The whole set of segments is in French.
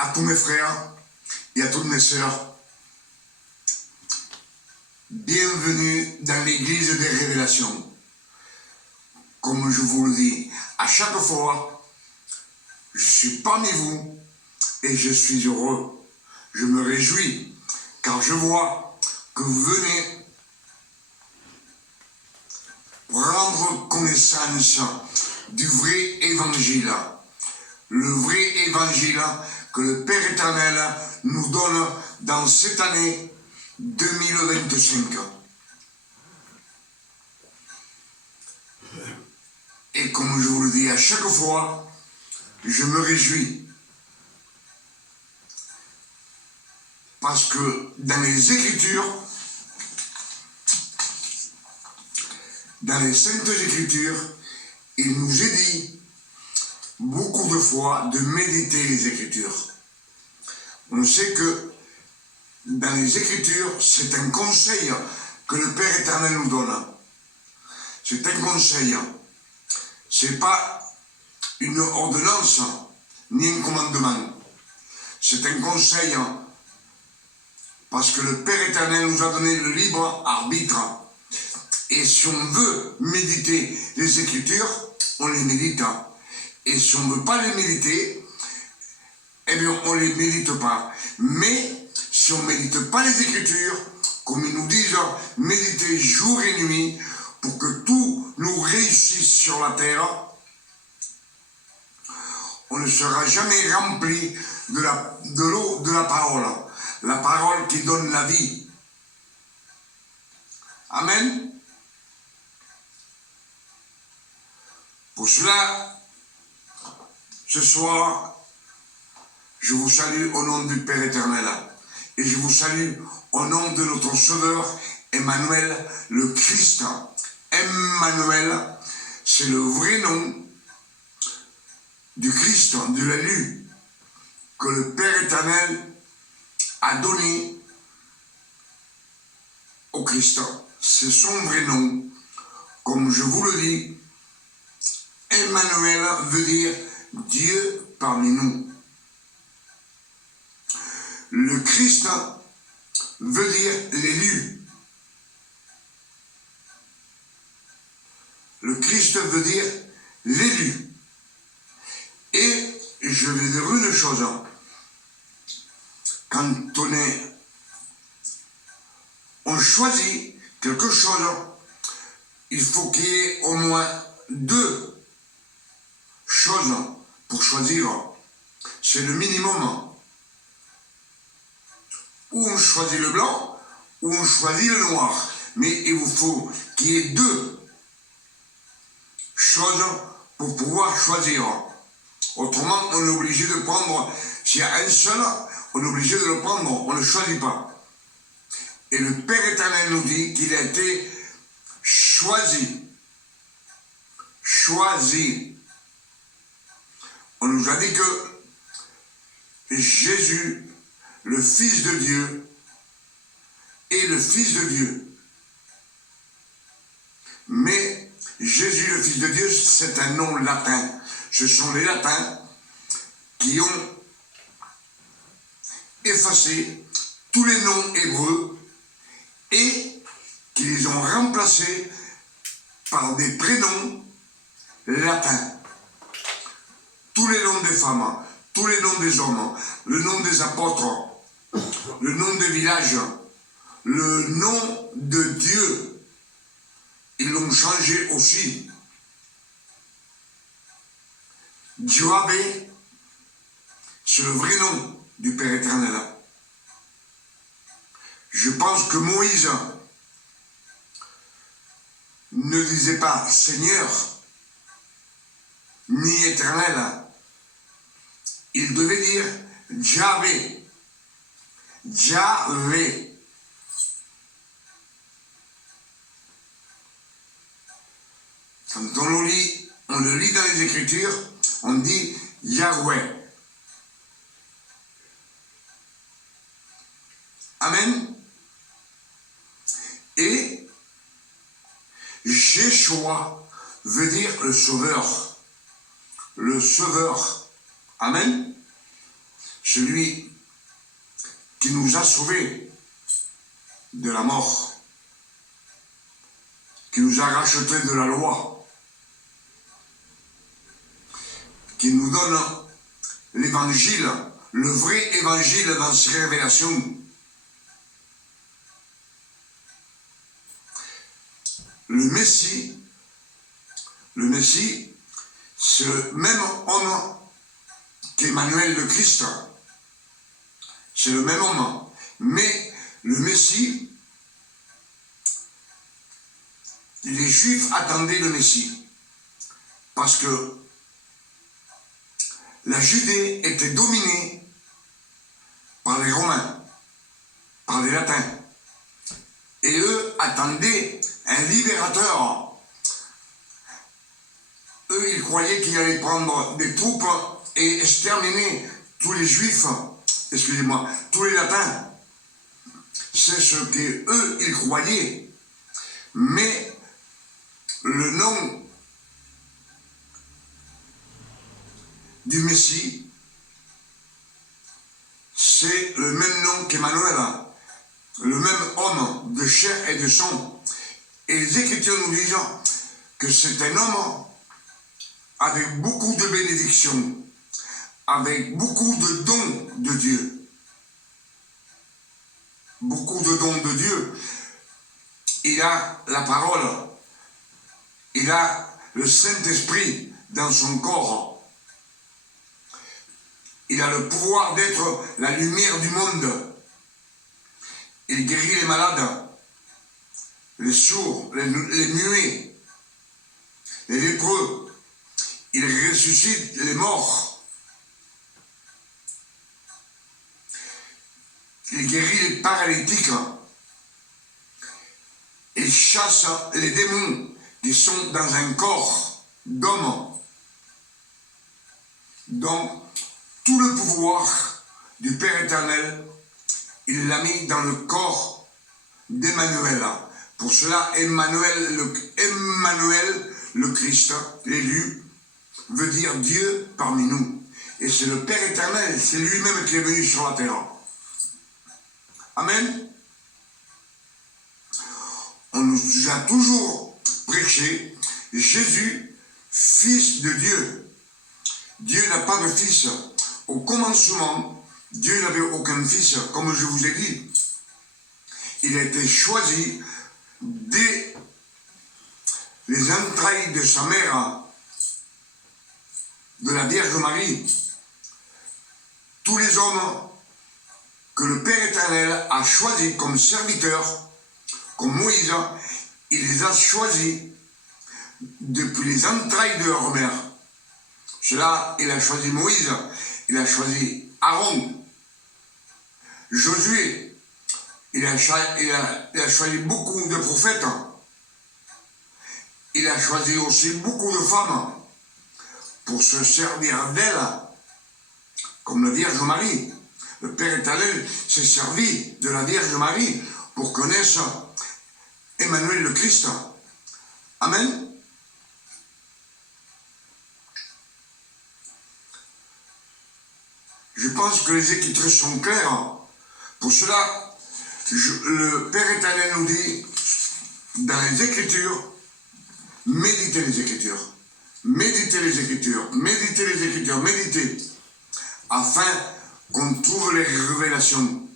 à tous mes frères et à toutes mes sœurs. Bienvenue dans l'église des révélations. Comme je vous le dis, à chaque fois, je suis parmi vous et je suis heureux. Je me réjouis car je vois que vous venez prendre connaissance du vrai évangile. Le vrai évangile que le Père éternel nous donne dans cette année 2025. Et comme je vous le dis à chaque fois, je me réjouis. Parce que dans les Écritures, dans les Saintes Écritures, il nous est dit beaucoup de fois de méditer les Écritures. On sait que dans les Écritures, c'est un conseil que le Père éternel nous donne. C'est un conseil. C'est pas une ordonnance, ni un commandement. C'est un conseil parce que le Père éternel nous a donné le libre arbitre. Et si on veut méditer les Écritures, on les médite. Et si on ne veut pas les méditer, eh bien on ne les médite pas. Mais si on ne médite pas les Écritures, comme ils nous disent, méditer jour et nuit, pour que tout nous réussisse sur la terre, on ne sera jamais rempli de l'eau de la parole qui donne la vie. Amen. Pour cela, ce soir, je vous salue au nom du Père éternel et je vous salue au nom de notre Sauveur Emmanuel, le Christ. Emmanuel, c'est le vrai nom du Christ, de l'élu, que le Père éternel a donné au Christ. C'est son vrai nom. Comme je vous le dis, Emmanuel veut dire Dieu parmi nous. Le Christ veut dire l'élu. Le Christ veut dire l'élu. Et je vais dire une chose. Quand on choisit quelque chose, il faut qu'il y ait au moins deux choses pour choisir. C'est le minimum. Ou on choisit le blanc, ou on choisit le noir. Mais il vous faut qu'il y ait deux choses pour pouvoir choisir. Autrement, on est obligé de prendre, s'il y a un seul, on est obligé de le prendre, on ne choisit pas. Et le Père éternel nous dit qu'il a été choisi. Choisi. On nous a dit que Jésus, le Fils de Dieu, est le Fils de Dieu. Mais Jésus, le Fils de Dieu, c'est un nom latin. Ce sont les latins qui ont effacé tous les noms hébreux et qui les ont remplacés par des prénoms latins. Tous les noms des femmes, tous les noms des hommes, le nom des apôtres, le nom des villages, le nom de Dieu, ils l'ont changé aussi. Yahvé, c'est le vrai nom du Père éternel. Je pense que Moïse ne disait pas Seigneur, ni éternel. Il devait dire Yahvé. Yahvé. Quand on le lit dans les Écritures, on dit Yahweh. Amen. Et Jéchoua veut dire le sauveur. Le sauveur. Amen. celui qui nous a sauvés de la mort, qui nous a rachetés de la loi, qui nous donne l'évangile, le vrai évangile dans ses révélations. Le Messie, c'est le même homme qu'Emmanuel le Christ. C'est le même homme. Mais le Messie, les Juifs attendaient le Messie. Parce que la Judée était dominée par les Romains, par les Latins. Et eux attendaient un libérateur. Eux, ils croyaient qu'il allait prendre des troupes et exterminer tous les Juifs, excusez-moi, tous les Latins. C'est ce qu'eux, ils croyaient. Mais le nom du Messie, c'est le même nom qu'Emmanuel, le même homme de chair et de sang. Et les Écritures nous disent que c'est un homme avec beaucoup de bénédictions, avec beaucoup de dons de Dieu. Beaucoup de dons de Dieu. Il a la parole, il a le Saint-Esprit dans son corps. Il a le pouvoir d'être la lumière du monde. Il guérit les malades, les sourds, les muets, les lépreux. Il ressuscite les morts. Il guérit les paralytiques. Il chasse les démons qui sont dans un corps d'homme. Donc, tout le pouvoir du Père éternel, il l'a mis dans le corps d'Emmanuel. Pour cela, Emmanuel le Christ, l'élu, veut dire Dieu parmi nous. Et c'est le Père éternel, c'est lui-même qui est venu sur la terre. Amen. On nous a toujours prêché Jésus, fils de Dieu. Dieu n'a pas de fils. Au commencement, Dieu n'avait aucun fils, comme je vous ai dit. Il a été choisi dès les entrailles de sa mère, de la Vierge Marie. Tous les hommes que le Père éternel a choisis comme serviteurs, comme Moïse, il les a choisis depuis les entrailles de leur mère. Cela, il a choisi Moïse, il a choisi Aaron, Josué, il a choisi beaucoup de prophètes, il a choisi aussi beaucoup de femmes pour se servir d'elle, comme la Vierge Marie. Le Père éternel s'est servi de la Vierge Marie pour connaître Emmanuel le Christ. Amen. Je pense que les Écritures sont claires. Pour cela, le Père éternel nous dit, dans les Écritures, méditez les Écritures. Méditez les Écritures. Méditez les Écritures. Méditez. Afin qu'on trouve les révélations.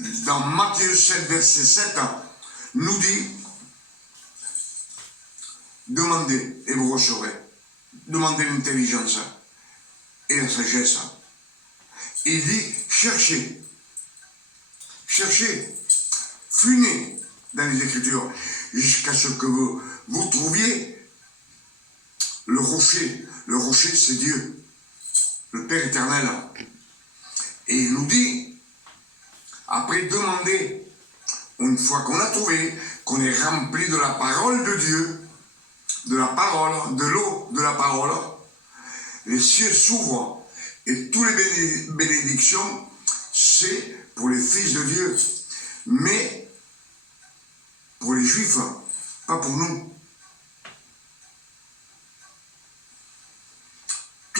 Dans Matthieu 7, verset 7, nous dit, demandez et vous recevrez. Demandez l'intelligence et la sagesse. Il dit, cherchez, fouinez dans les Écritures, jusqu'à ce que vous trouviez le rocher. Le rocher, c'est Dieu, le Père éternel. Et il nous dit, après demander, une fois qu'on a trouvé, qu'on est rempli de la parole de Dieu, de la parole, de l'eau de la parole, les cieux s'ouvrent et toutes les bénédictions, c'est pour les fils de Dieu, mais pour les Juifs, pas pour nous.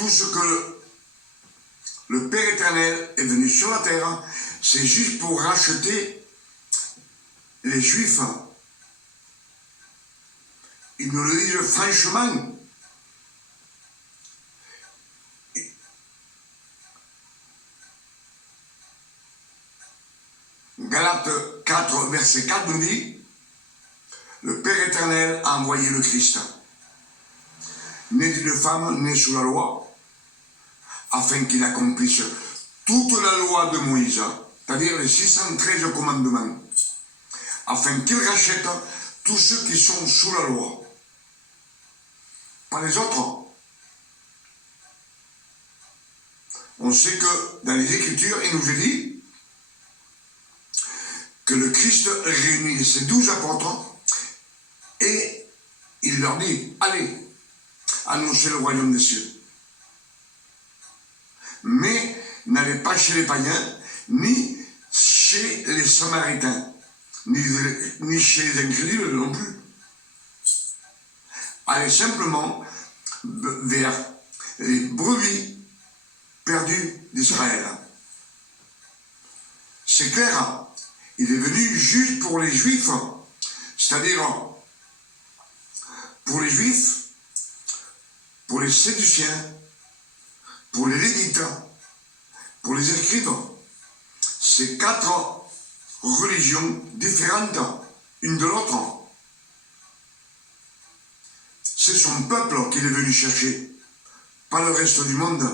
tout ce que le Père éternel est venu sur la terre, c'est juste pour racheter les Juifs. Ils nous le disent franchement. Galates 4, verset 4 nous dit, le Père éternel a envoyé le Christ, né d'une femme née sous la loi, afin qu'il accomplisse toute la loi de Moïse, c'est-à-dire les 613 commandements, afin qu'il rachète tous ceux qui sont sous la loi, pas les autres. On sait que dans les Écritures, il nous est dit que le Christ réunit ses 12 apôtres et il leur dit, allez, annoncez le royaume des cieux. Mais n'allez pas chez les païens, ni chez les Samaritains, ni chez les incrédules non plus. Allez simplement vers les brebis perdues d'Israël. C'est clair. Il est venu juste pour les Juifs, c'est-à-dire pour les Juifs, pour les Séduciens, pour les Lévites, pour les Escribes. C'est 4 religions différentes, une de l'autre. C'est son peuple qu'il est venu chercher, pas le reste du monde.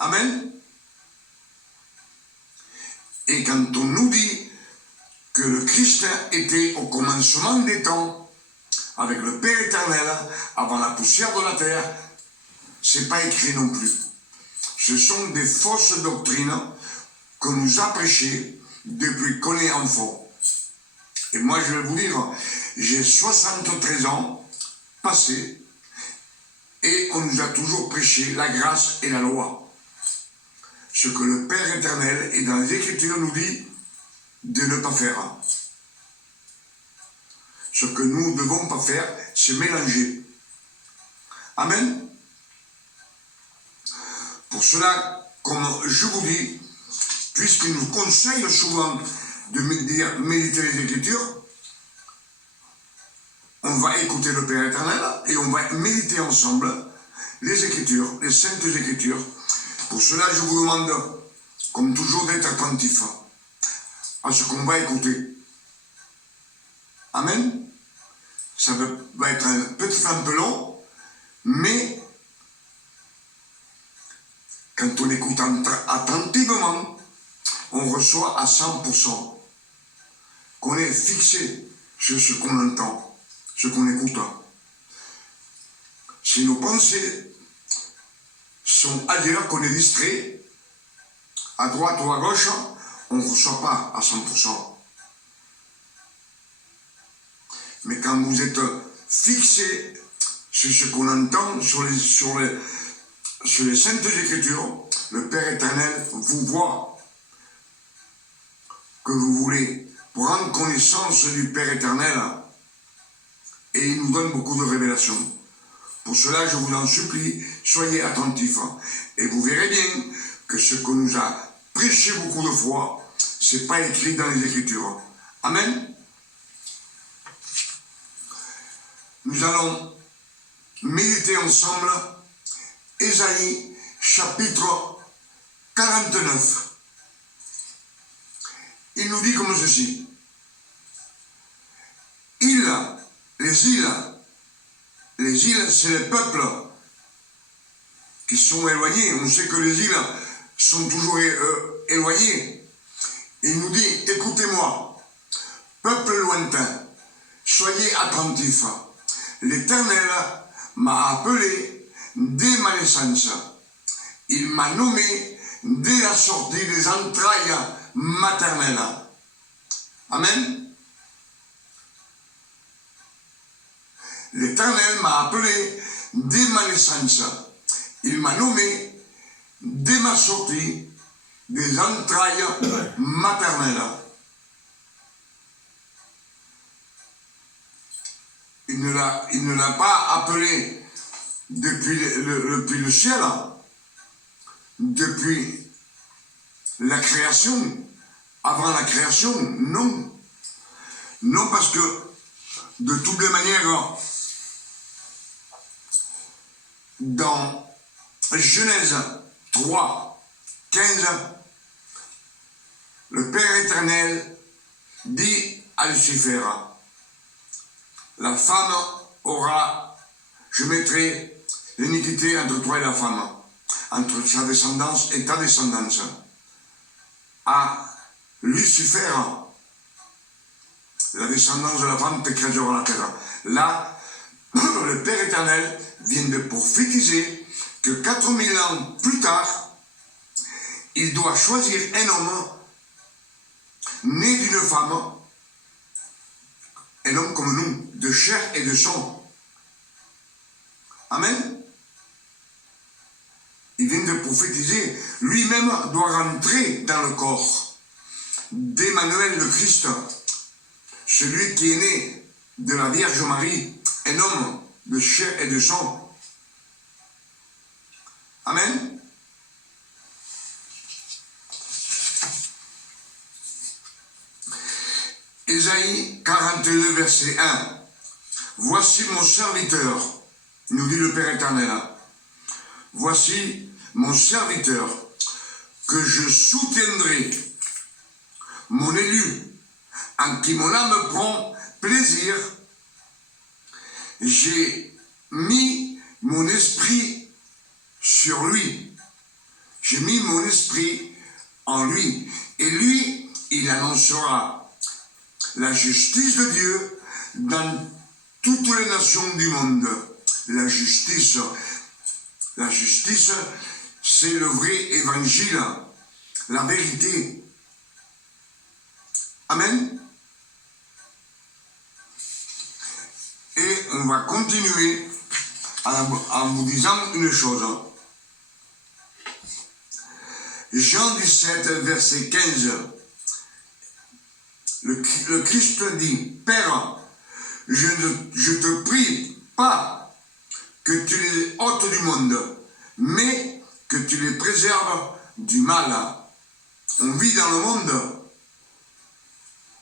Amen. Et quand on nous dit que le Christ était au commencement des temps, avec le Père éternel, avant la poussière de la terre, c'est pas écrit non plus. Ce sont des fausses doctrines qu'on nous a prêchées depuis qu'on est enfant. Et moi je vais vous dire, j'ai 73 ans passés, et on nous a toujours prêché la grâce et la loi. Ce que le Père éternel et dans les Écritures nous dit de ne pas faire. Ce que nous ne devons pas faire, c'est mélanger. Amen. Pour cela, comme je vous dis, puisqu'il nous conseille souvent de méditer les Écritures, on va écouter le Père éternel et on va méditer ensemble les Écritures, les Saintes Écritures. Pour cela, je vous demande, comme toujours, d'être attentif à ce qu'on va écouter. Amen. Ça va être peut-être un peu long, mais quand on écoute attentivement, on reçoit à 100%. Qu'on est fixé sur ce qu'on entend, ce qu'on écoute. Si nos pensées sont ailleurs, qu'on est distrait, à droite ou à gauche, on ne reçoit pas à 100%. Mais quand vous êtes fixé sur ce qu'on entend, sur les Saintes Écritures, le Père éternel vous voit que vous voulez prendre connaissance du Père éternel et il nous donne beaucoup de révélations. Pour cela, je vous en supplie, soyez attentifs et vous verrez bien que ce que nous a prêché beaucoup de fois, ce n'est pas écrit dans les Écritures. Amen. Nous allons méditer ensemble Ésaïe chapitre 49. Il nous dit comme ceci. Les îles, c'est les peuples qui sont éloignés. On sait que les îles sont toujours éloignées. Il nous dit, écoutez-moi, peuple lointain, soyez attentifs. L'Éternel m'a appelé dès ma naissance. Il m'a nommé dès la sortie des entrailles maternelles. Amen. L'Éternel m'a appelé dès ma naissance. Il m'a nommé dès ma sortie des entrailles maternelles. Il ne l'a pas appelé depuis le ciel, depuis la création, avant la création, non. Non, parce que de toutes les manières, dans Genèse 3, 15, le Père éternel dit à Lucifer, la femme aura, je mettrai l'iniquité entre toi et la femme, entre sa descendance et ta descendance. À Lucifer, la descendance de la femme t'écrasera la terre. Là, le Père éternel vient de prophétiser que 4000 ans plus tard, il doit choisir un homme né d'une femme, un homme comme nous, de chair et de sang. Amen. Il vient de prophétiser, lui-même doit rentrer dans le corps d'Emmanuel le Christ, celui qui est né de la Vierge Marie, un homme de chair et de sang. Amen. Ésaïe 42, verset 1. Voici mon serviteur, nous dit le Père éternel. Voici mon serviteur, que je soutiendrai, mon élu, en qui mon âme prend plaisir. J'ai mis mon esprit sur lui. J'ai mis mon esprit en lui. Et lui, il annoncera la justice de Dieu dans toutes les nations du monde. La justice, c'est le vrai évangile, la vérité. Amen. Et on va continuer en vous disant une chose. Jean 17, verset 15. Le Christ dit, Père, je ne te prie pas que tu les ôtes du monde, mais que tu les préserves du mal. On vit dans le monde,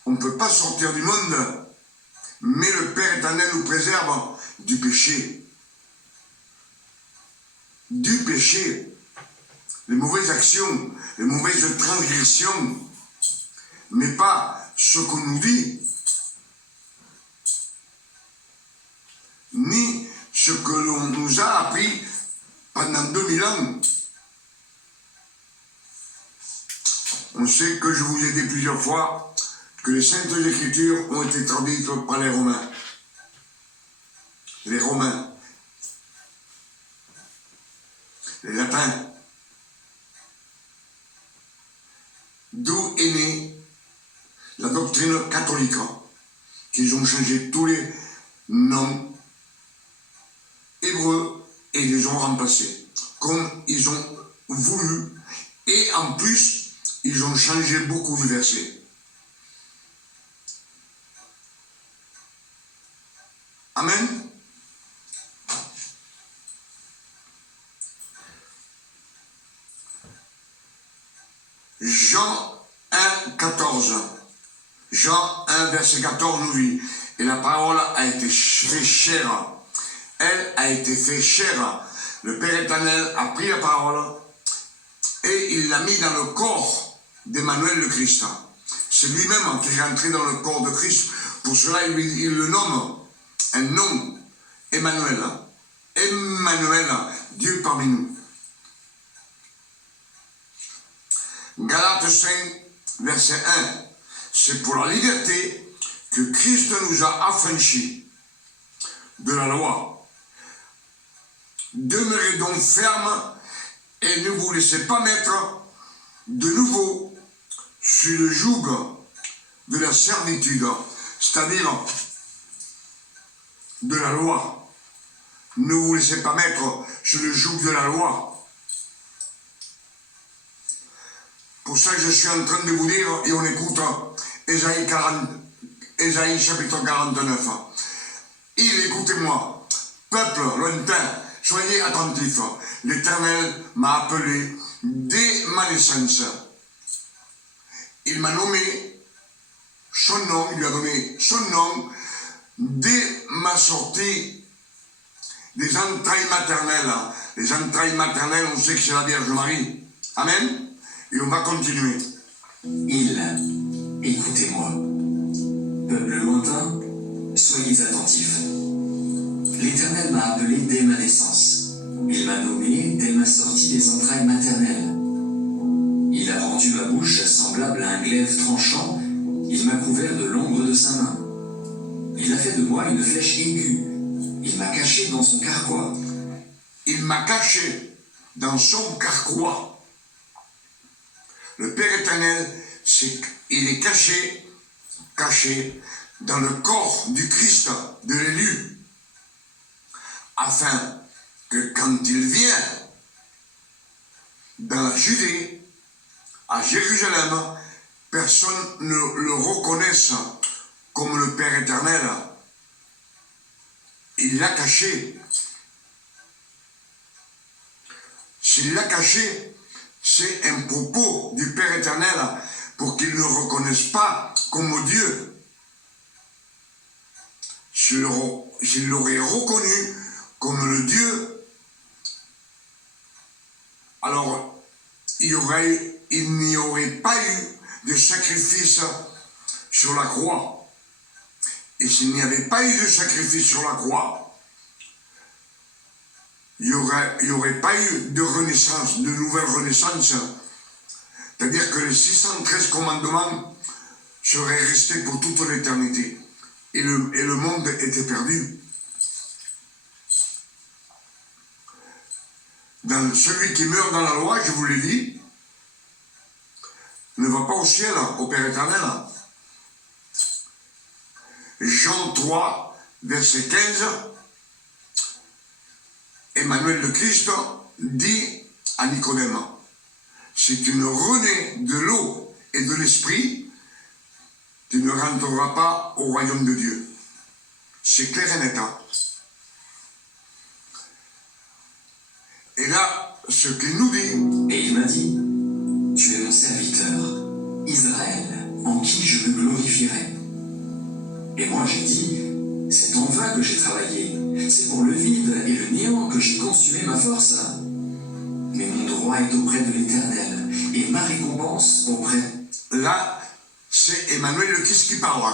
on ne peut pas sortir du monde, mais le Père éternel nous préserve du péché. Du péché, les mauvaises actions, les mauvaises transgressions, mais pas ce qu'on nous dit, ni ce que l'on nous a appris pendant 2000 ans. On sait que je vous ai dit plusieurs fois que les Saintes Écritures ont été traduites par les Romains. Les Romains. Les Latins. D'où est née la doctrine catholique, qu'ils ont changé tous les noms hébreux et les ont remplacés, comme ils ont voulu, et en plus, ils ont changé beaucoup de versets. Amen. Jean 1, 14. Jean 1, verset 14 nous dit, et la parole a été faite chair. Elle a été faite chair. Le Père éternel a pris la parole et il l'a mis dans le corps d'Emmanuel le Christ. C'est lui-même qui est rentré dans le corps de Christ. Pour cela, il le nomme un nom, Emmanuel. Emmanuel, Dieu parmi nous. Galates 5, verset 1. C'est pour la liberté que Christ nous a affranchis de la loi. Demeurez donc fermes et ne vous laissez pas mettre de nouveau sur le joug de la servitude, c'est-à-dire de la loi. Ne vous laissez pas mettre sur le joug de la loi. Pour ça que je suis en train de vous dire, et on écoute Ésaïe chapitre 49. Il, écoutez-moi, peuple lointain, Soyez attentifs. L'Éternel m'a appelé dès ma naissance. Il m'a nommé son nom, il lui a donné son nom dès ma sortie des entrailles maternelles. Les entrailles maternelles, on sait que c'est la Vierge Marie. Amen. Et on va continuer. Écoutez-moi. Peuple lointain, soyez attentifs. L'Éternel m'a appelé dès ma naissance. Il m'a nommé dès ma sortie des entrailles maternelles. Il a rendu ma bouche semblable à un glaive tranchant. Il m'a couvert de l'ombre de sa main. Il a fait de moi une flèche aiguë. Il m'a caché dans son carquois. Il m'a caché dans son carquois. Le Père éternel, il est caché dans le corps du Christ, de l'élu, afin que quand il vient dans la Judée, à Jérusalem, personne ne le reconnaisse comme le Père éternel. Il l'a caché. S'il l'a caché, c'est un propos du Père éternel pour qu'il ne le reconnaisse pas comme Dieu. S'il l'aurait reconnu comme le Dieu, alors il n'y aurait pas eu de sacrifice sur la croix. Et s'il n'y avait pas eu de sacrifice sur la croix, il n'y aurait pas eu de renaissance, de nouvelle renaissance. C'est-à-dire que les 613 commandements seraient restés pour toute l'éternité. Et le monde était perdu. Celui qui meurt dans la loi, je vous l'ai dit, ne va pas au ciel, au Père éternel. Jean 3, verset 15, Emmanuel le Christ dit à Nicodème, si tu ne renais de l'eau et de l'esprit, tu ne rentreras pas au royaume de Dieu. C'est clair et net. Hein? Et là, ce qu'il nous dit... Et il m'a dit, tu es mon serviteur, Israël, en qui je me glorifierai. Et moi j'ai dit, c'est en vain que j'ai travaillé, c'est pour le vide et le néant que j'ai consumé ma force. Mais mon droit est auprès de l'Éternel, et ma récompense auprès... Là, c'est Emmanuel le Christ qui parle.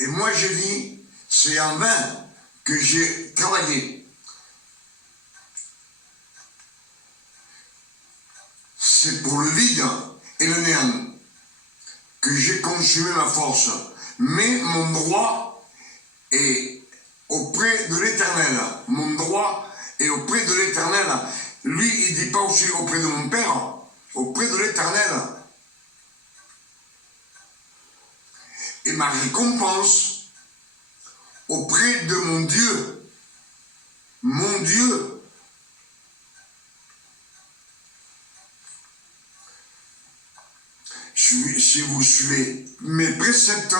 Et moi j'ai dit, c'est en vain que j'ai travaillé. C'est pour le vide et le néant que j'ai consumé ma force. Mais mon droit est auprès de l'Éternel. Mon droit est auprès de l'Éternel. Lui, il ne dit pas aussi auprès de mon Père, auprès de l'Éternel. Et ma récompense auprès de mon Dieu. Mon Dieu. Si vous suivez mes préceptes,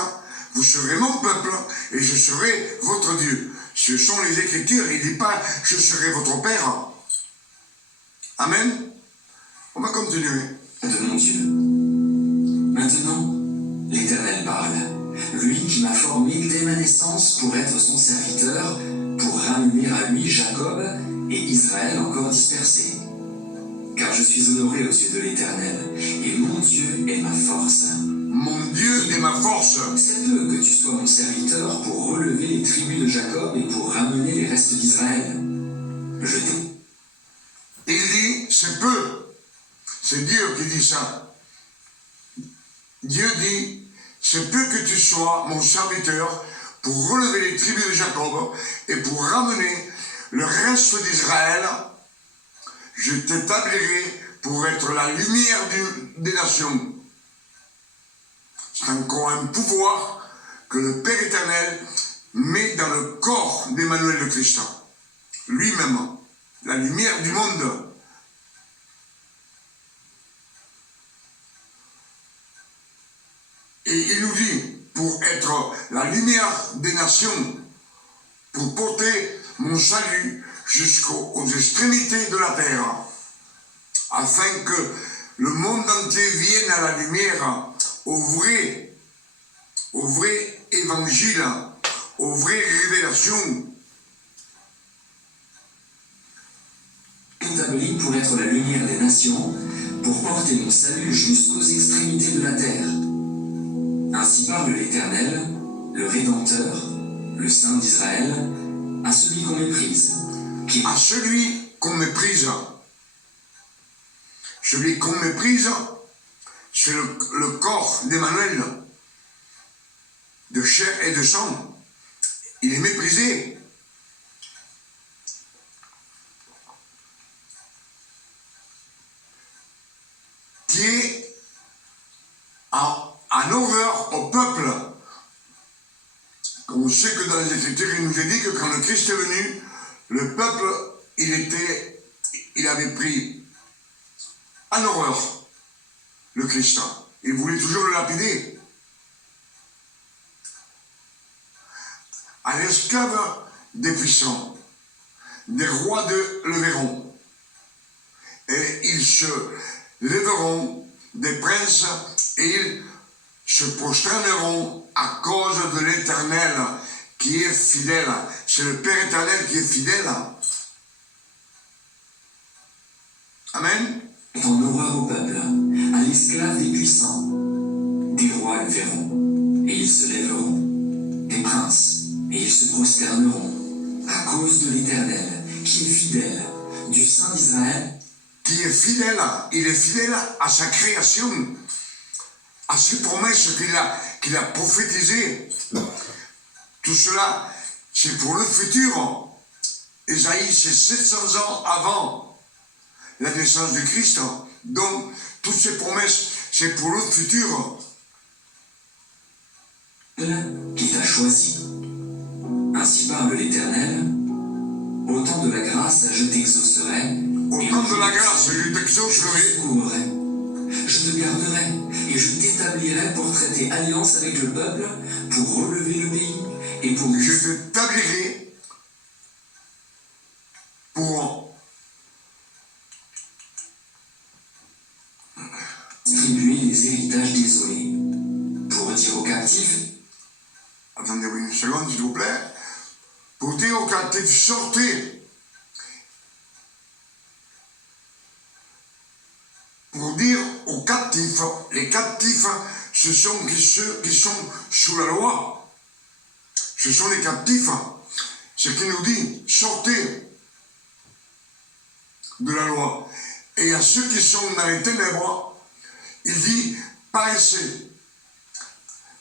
vous serez mon peuple et je serai votre Dieu. Ce sont les Écritures, il ne dit pas je serai votre Père. Amen. On va continuer. De mon Dieu. Maintenant, l'Éternel parle. Lui qui m'a formé dès ma naissance pour être son serviteur, pour ramener à lui Jacob et Israël encore dispersés. Car je suis honoré aux yeux de l'Éternel, et mon Dieu est ma force. Mon Dieu est ma force. C'est peu que tu sois mon serviteur pour relever les tribus de Jacob et pour ramener les restes d'Israël. Je dis. Il dit, c'est peu. C'est Dieu qui dit ça. Dieu dit, c'est peu que tu sois mon serviteur pour relever les tribus de Jacob et pour ramener le reste d'Israël. Je t'établirai pour être la lumière des nations. C'est encore un pouvoir que le Père éternel met dans le corps d'Emmanuel le Christ. Lui-même, la lumière du monde. Et il nous dit, pour être la lumière des nations, pour porter mon salut jusqu'aux extrémités de la terre, afin que le monde entier vienne à la lumière, au vrai évangile, aux vraies révélations. Établi pour être la lumière des nations, pour porter mon salut jusqu'aux extrémités de la terre. Ainsi parle l'Éternel, le Rédempteur, le Saint d'Israël, à celui qu'on méprise. À celui qu'on méprise. Celui qu'on méprise, c'est le corps d'Emmanuel, de chair et de sang. Il est méprisé. Qui est en horreur au peuple. On sait que dans les Écritures, il nous est dit que quand le Christ est venu, le peuple, il avait pris en horreur le Christ. Il voulait toujours le lapider. À l'esclave des puissants, des rois le verront. Et ils se lèveront des princes et ils se prosterneront à cause de l'Éternel qui est fidèle. C'est le Père éternel qui est fidèle. Amen. En horreur au peuple, à l'esclave des puissants. Des rois le verront, et ils se lèveront. Des princes, et ils se prosterneront, à cause de l'Éternel, qui est fidèle, du Saint d'Israël. Qui est fidèle, il est fidèle à sa création, à ses promesses qu'il a prophétisées. Tout cela, c'est pour le futur. Ésaïe, c'est 700 ans avant la naissance du Christ. Donc, toutes ces promesses, c'est pour le futur. Qui t'a choisi. Ainsi parle l'Éternel. Au temps de la grâce, je t'exaucerai. Au temps de la grâce, je t'exaucerai. Je te garderai et je t'établirai pour traiter alliance avec le peuple, pour relever le pays et pour... Je t'établirai pour distribuer les héritages désolés, pour dire aux captifs... Attendez une seconde, s'il vous plaît. Pour dire aux captifs, sortez. Pour dire aux captifs, les captifs, ce sont ceux qui sont sous la loi. Ce sont les captifs. Ce qui nous dit, sortez de la loi. Et à ceux qui sont dans les ténèbres, il dit, paraissez.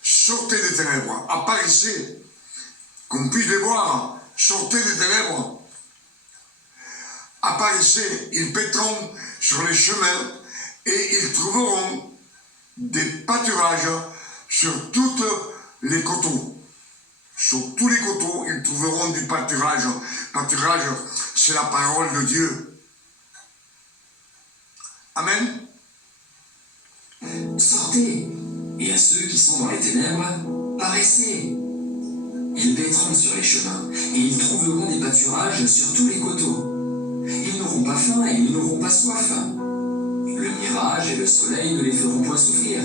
Sortez des ténèbres, apparaissez. Qu'on puisse les voir, sortez des ténèbres. Apparaissez, ils paîtront sur les chemins et ils trouveront des pâturages sur tous les coteaux. Sur tous les coteaux, ils trouveront du pâturage. Pâturage, c'est la parole de Dieu. Amen. Sortez, et à ceux qui sont dans les ténèbres, paraissez. Ils paîtront sur les chemins, et ils trouveront des pâturages sur tous les coteaux. Ils n'auront pas faim et ils n'auront pas soif. Le mirage et le soleil ne les feront point souffrir,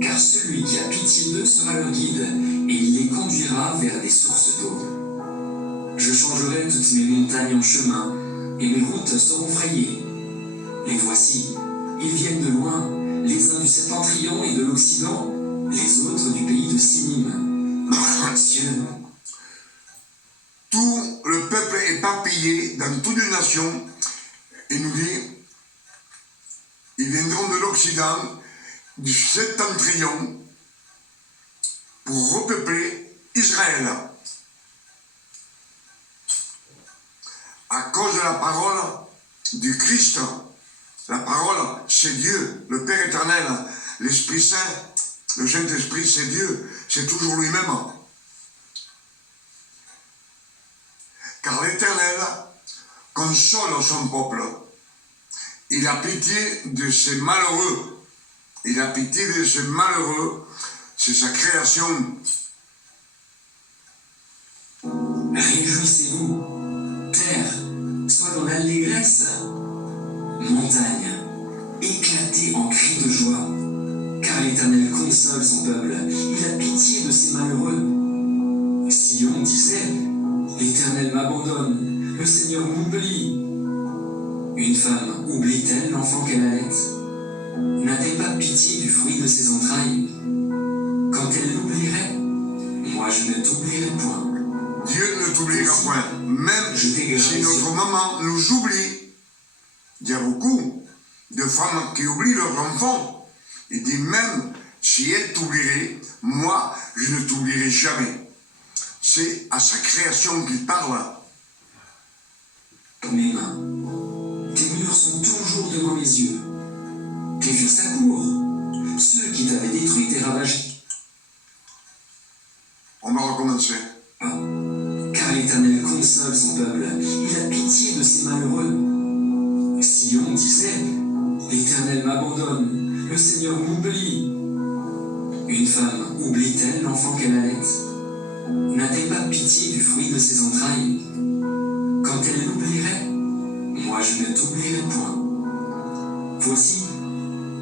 car celui qui a pitié d'eux sera leur guide, et il les conduira vers des sources d'eau. Je changerai toutes mes montagnes en chemin, et mes routes seront frayées. Les voici, ils viennent de loin, les uns du septentrion et de l'Occident, les autres du pays de Sinim. Cieux. Tout le peuple éparpillé dans toutes les nations, il nous dit, ils viendront de l'Occident, du septentrion, pour repeupler Israël. À cause de la parole du Christ. La parole, c'est Dieu, le Père éternel, l'Esprit Saint, le Saint-Esprit, c'est Dieu, c'est toujours lui-même. Car l'Éternel console son peuple. Il a pitié de ces malheureux. Il a pitié de ces malheureux. C'est sa création. Réjouissez vous. Terre, sois dans l'allégresse. Montagne, éclatez en cris de joie. Car l'Éternel console son peuple. Il a pitié de ses malheureux. Sion disait, l'Éternel m'abandonne. Le Seigneur m'oublie. Une femme oublie-t-elle l'enfant qu'elle allait? N'a-t-elle pas pitié du fruit de ses entrailles? Quand elle l'oublierait, moi je ne t'oublierai point. Dieu ne t'oubliera point. Même si notre maman nous oublie, il y a beaucoup de femmes qui oublient leurs enfants. Il dit même si elle t'oublierait, moi je ne t'oublierai jamais. C'est à sa création qu'il parle. Mes mains, tes murs sont toujours devant mes yeux. Tes fils accourent, ceux qui t'avaient détruit et ravagé. On va recommencer. Car l'Éternel console son peuple, il a pitié de ses malheureux. Sion disait, l'Éternel m'abandonne, le Seigneur m'oublie. Une femme oublie-t-elle l'enfant qu'elle allait? N'a-t-elle pas pitié du fruit de ses entrailles? Quand elle l'oublierait, moi je ne t'oublierai point. Voici,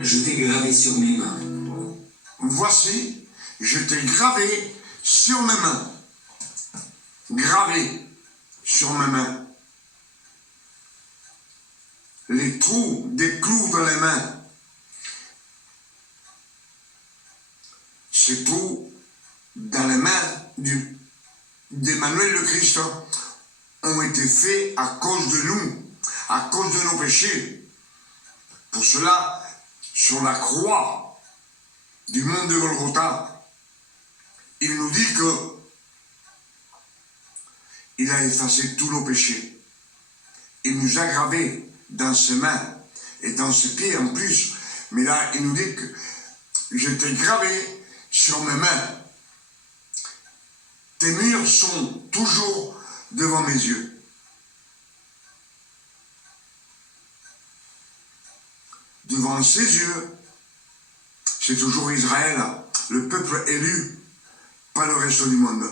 je t'ai gravé sur mes mains. Voici, je t'ai gravé sur mes mains. Gravé sur mes mains. Les trous des clous dans les mains. Ces trous dans les mains d'Emmanuel le Christ ont été faits à cause de nous, à cause de nos péchés. Pour cela, sur la croix du mont de Golgotha, il nous dit que il a effacé tous nos péchés. Il nous a gravés dans ses mains et dans ses pieds en plus. Mais là, il nous dit que je t'ai gravé sur mes mains. Tes murs sont toujours devant mes yeux. Devant ses yeux, c'est toujours Israël, le peuple élu, pas le reste du monde.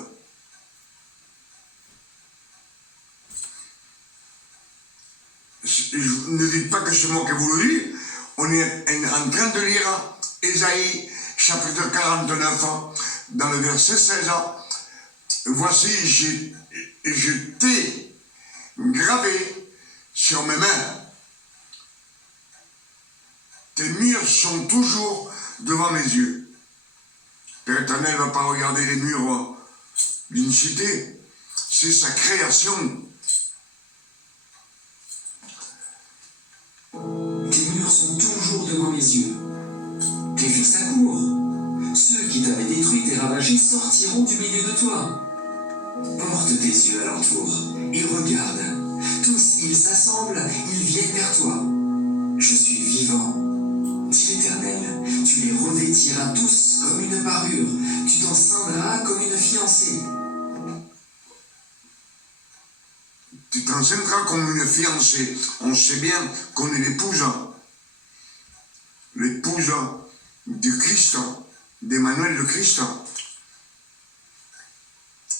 Ne dites pas que c'est moi qui vous le dis. On est en train de lire Ésaïe chapitre 49 dans le verset 16. Voici, je t'ai gravé sur mes mains. Tes murs sont toujours devant mes yeux. Père éternel ne va pas regarder les murs d'une cité. C'est sa création. Tes murs sont toujours devant mes yeux. Tes fils accourent. Ceux qui t'avaient détruit et ravagé sortiront du milieu de toi. Porte tes yeux alentour et regarde. Tous, ils s'assemblent, ils viennent vers toi. Je suis vivant, dit l'Éternel. Tu les revêtiras tous comme une parure. Tu t'en ceindras comme une fiancée. Tu t'enceinteras comme une fiancée. On sait bien qu'on est l'épouse du Christ, d'Emmanuel le Christ,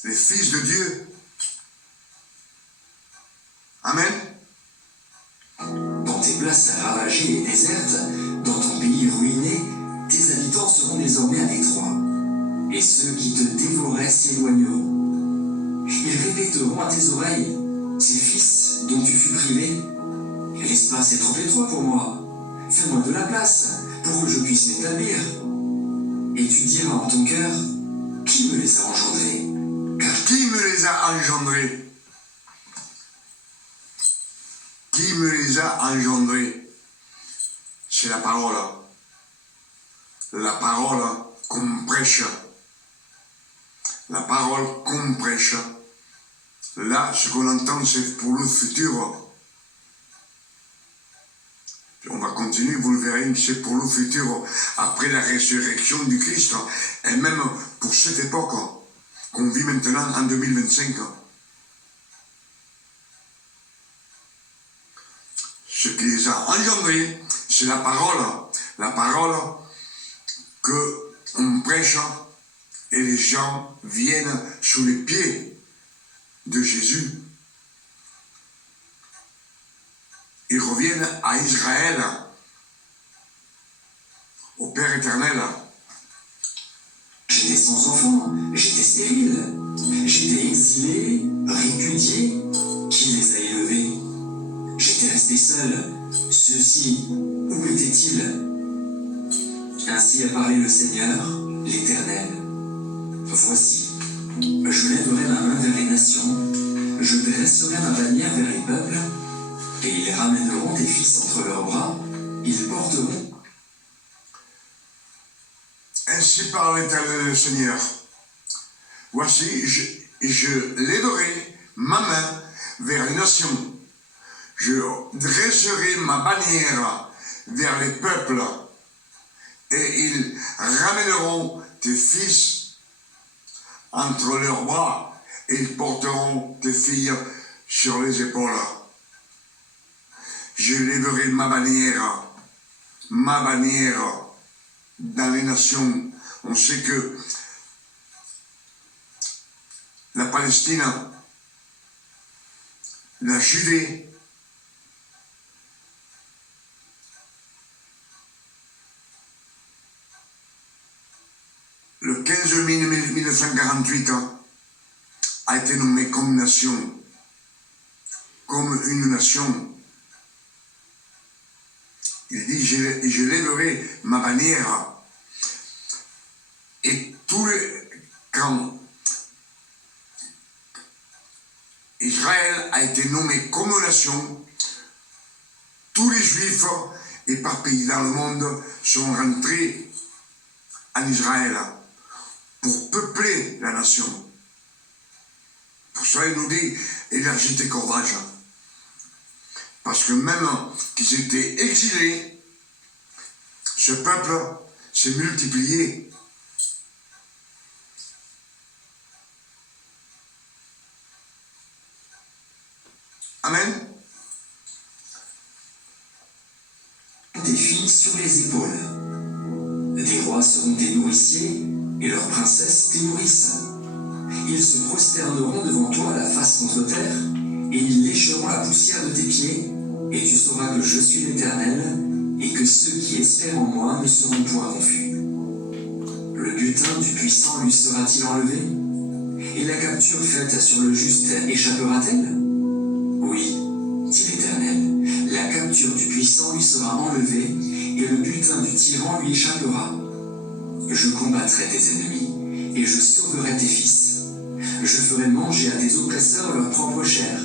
les fils de Dieu. Amen. Dans tes places ravagées et désertes, dans ton pays ruiné, tes habitants seront désormais avec toi, et ceux qui te dévoraient s'éloigneront. Ils répéteront à tes oreilles, ces fils dont tu fus privé, l'espace est trop étroit pour moi. Fais-moi de la place pour que je puisse m'établir. Et tu diras en ton cœur, qui me les a engendrés? Car qui me les a engendrés? Qui me les a engendrés? C'est la parole. La parole qu'on prêche. La parole qu'on prêche. Là, ce qu'on entend, c'est pour le futur. On va continuer, vous le verrez, c'est pour le futur, après la résurrection du Christ, et même pour cette époque qu'on vit maintenant en 2025. Ce qui les a engendrés, c'est la parole qu'on prêche, et les gens viennent sous les pieds de Jésus. ils reviennent à Israël, au Père éternel. J'étais sans enfant, j'étais stérile, j'étais exilé, répudié. Qui les a élevés? J'étais resté seul. Ceux-ci, où étaient-ils? Ainsi a parlé le Seigneur, l'Éternel. Voici, je lèverai ma main vers les nations, je dresserai ma bannière vers les peuples, et ils ramèneront tes fils entre leurs bras, ils porteront. Ainsi parle l'Éternel le Seigneur. Voici, je lèverai ma main vers les nations. Je dresserai ma bannière vers les peuples, et ils ramèneront tes fils entre leurs bras, et ils porteront tes filles sur les épaules. Je lèverai ma bannière dans les nations. On sait que la Palestine, la Judée, le 15 mai 1948 a été nommé comme nation, comme une nation. Il dit, je lèverai ma bannière. Et quand Israël a été nommé comme nation, tous les Juifs éparpillés dans le monde sont rentrés en Israël pour peupler la nation. Pour cela, il nous dit, élargis tes cordages. Parce que même qu'ils étaient exilés, ce peuple s'est multiplié. Amen. Tes filles sur les épaules. Des rois seront tes nourriciers, et leurs princesses tes nourrices. Ils se prosterneront devant toi la face contre terre, et ils lécheront la poussière de tes pieds, et tu sauras que je suis l'Éternel, et que ceux qui espèrent en moi ne seront point confus. Le butin du puissant lui sera-t-il enlevé? Et la capture faite sur le juste échappera-t-elle? Oui, dit l'Éternel, la capture du puissant lui sera enlevée, et le butin du tyran lui échappera. Je combattrai tes ennemis, et je sauverai tes fils. Je ferai manger à tes oppresseurs leur propre chair.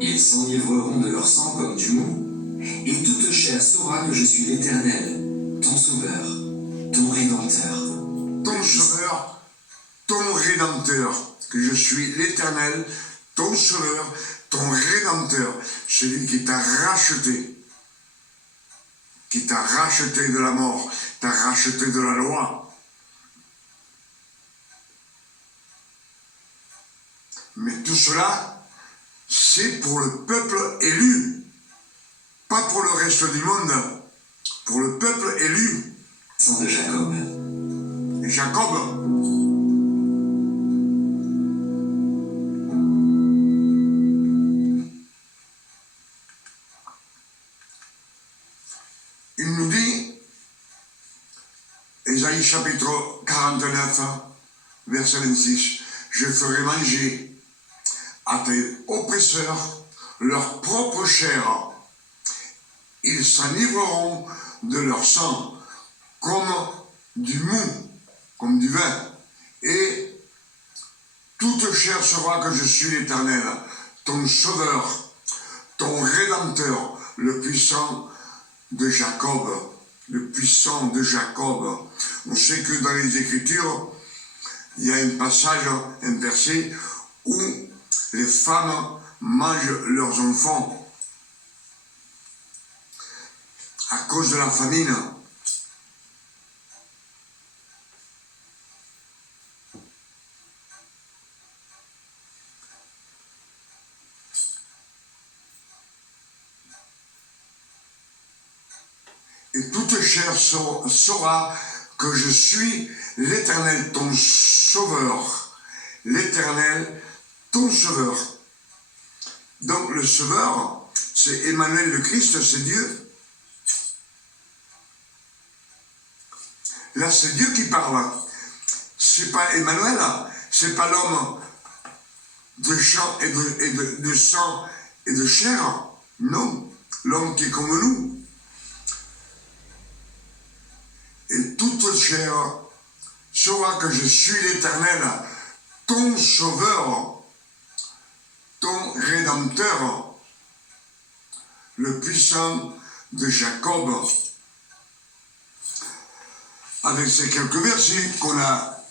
Ils s'enivreront de leur sang comme du mou, et toute chair saura que je suis l'Éternel, ton sauveur, ton rédempteur. Ton sauveur, ton rédempteur, que je suis l'Éternel, ton sauveur, ton rédempteur, celui qui t'a racheté de la mort, t'a racheté de la loi. Mais tout cela, c'est pour le peuple élu, pas pour le reste du monde, pour le peuple élu. Sang de Jacob. Jacob. Il nous dit, Ésaïe chapitre 49, verset 26, je ferai manger à tes oppresseurs leur propre chair. Ils s'enivreront de leur sang comme du mou, comme du vin. Et toute chair saura que je suis l'Éternel, ton sauveur, ton rédempteur, le puissant de Jacob. Le puissant de Jacob. On sait que dans les Écritures, il y a un passage, un verset, où les femmes mangent leurs enfants à cause de la famine. Et toute chair saura que je suis l'Éternel, ton sauveur. L'Éternel, ton sauveur. Donc le sauveur, c'est Emmanuel le Christ, c'est Dieu. Là, c'est Dieu qui parle. C'est pas Emmanuel, c'est pas l'homme de sang et de sang et de chair. Non, l'homme qui est comme nous. Et toute chair saura que je suis l'Éternel, ton sauveur, ton rédempteur, le puissant de Jacob. Avec ces quelques versets qu'on a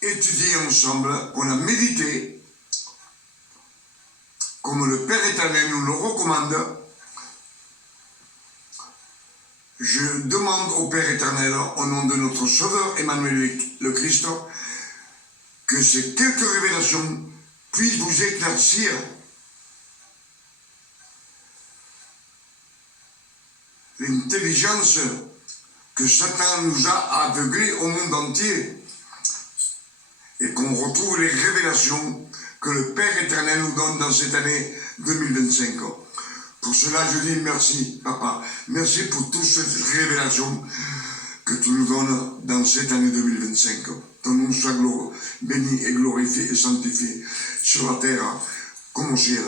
étudiés ensemble, qu'on a médité, comme le Père éternel nous le recommande, je demande au Père éternel, au nom de notre Sauveur Emmanuel le Christ, que ces quelques révélations puissent vous éclaircir l'intelligence que Satan nous a aveuglés au monde entier et qu'on retrouve les révélations que le Père éternel nous donne dans cette année 2025. Pour cela, je dis merci, Papa. Merci pour toutes ces révélations que tu nous donnes dans cette année 2025. Ton nom soit béni et glorifié et sanctifié sur la terre comme au ciel.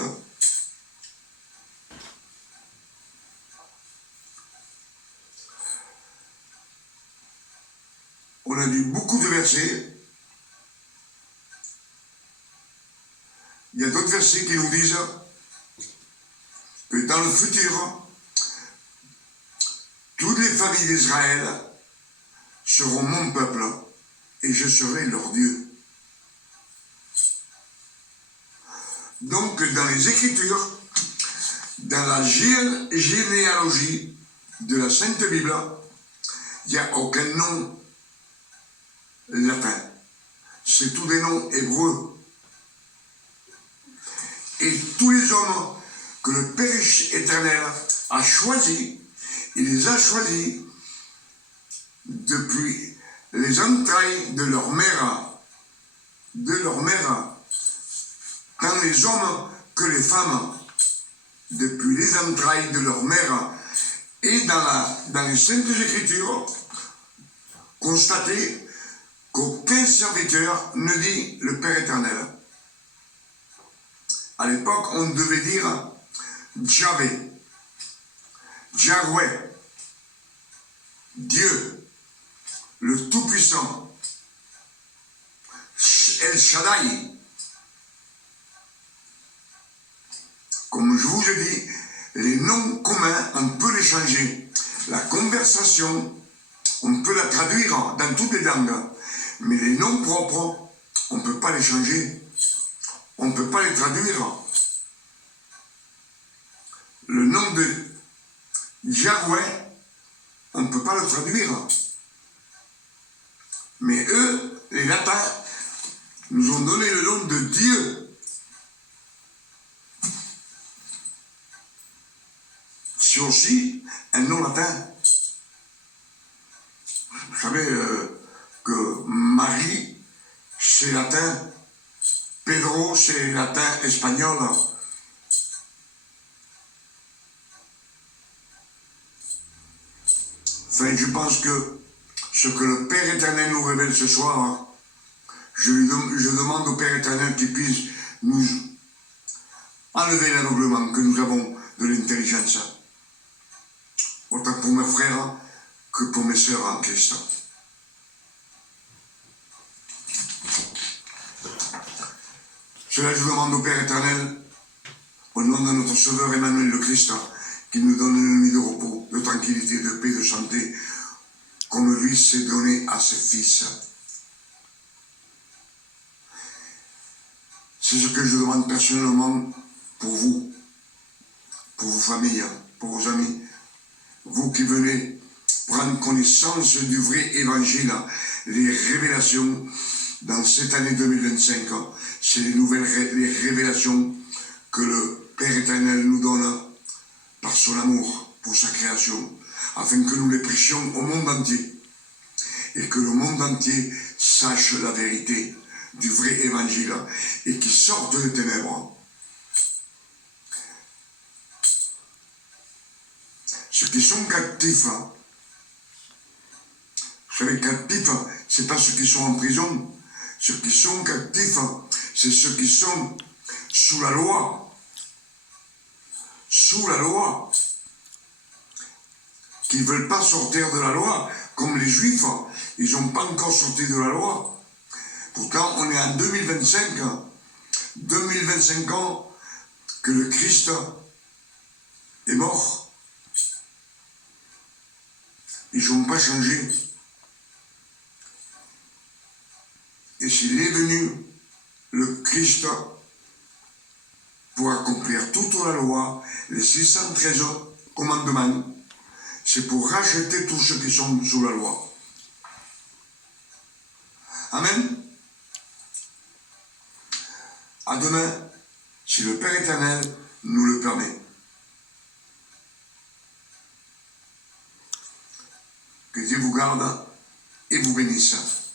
On a lu beaucoup de versets. Il y a d'autres versets qui nous disent que dans le futur, toutes les familles d'Israël seront mon peuple et je serai leur Dieu. Donc, dans les Écritures, dans la généalogie de la Sainte Bible, il n'y a aucun nom latin. C'est tous des noms hébreux. Et tous les hommes que le Père éternel a choisis, il les a choisis depuis les entrailles de leur mère, tant les hommes que les femmes, depuis les entrailles de leur mère, et dans les Saintes Écritures, constatez qu'aucun serviteur ne dit le Père éternel. À l'époque, on devait dire Yahvé, Yahweh, Dieu, le Tout-Puissant, El Shaddai. Comme je vous ai dit, les noms communs, on peut les changer. La conversation, on peut la traduire dans toutes les langues. Mais les noms propres, on ne peut pas les changer. On ne peut pas les traduire. Le nom de Yahweh, on ne peut pas le traduire. Mais eux, les latins, nous ont donné le nom de Dieu. C'est aussi un nom latin. Vous savez que Marie, c'est latin. Pedro, c'est latin, espagnol. Enfin, je pense que ce que le Père éternel nous révèle ce soir, je demande au Père éternel qu'il puisse nous enlever l'aveuglement que nous avons de l'intelligence. Autant pour mes frères que pour mes sœurs en Christ. Cela, je demande au Père éternel, au nom de notre Sauveur Emmanuel le Christ, qu'il nous donne une nuit de repos, de tranquillité, de paix, de santé, comme lui s'est donné à ses fils. C'est ce que je demande personnellement pour vous, pour vos familles, pour vos amis, vous qui venez prendre connaissance du vrai évangile, les révélations dans cette année 2025. C'est les révélations que le Père éternel nous donne par son amour pour sa création, afin que nous les prêchions au monde entier et que le monde entier sache la vérité du vrai évangile et qu'il sorte des ténèbres. ceux qui sont captifs. Vous savez, captifs, ce n'est pas ceux qui sont en prison. Ceux qui sont captifs, c'est ceux qui sont sous la loi. Sous la loi. Qui ne veulent pas sortir de la loi, comme les Juifs. Ils n'ont pas encore sorti de la loi. Pourtant, on est en 2025. 2025 ans que le Christ est mort. Ils n'ont pas changé. Et s'il est venu, le Christ, pour accomplir toute la loi, les 613 commandements, c'est pour racheter tous ceux qui sont sous la loi. Amen. À demain, si le Père éternel nous le permet. Que Dieu vous garde et vous bénisse.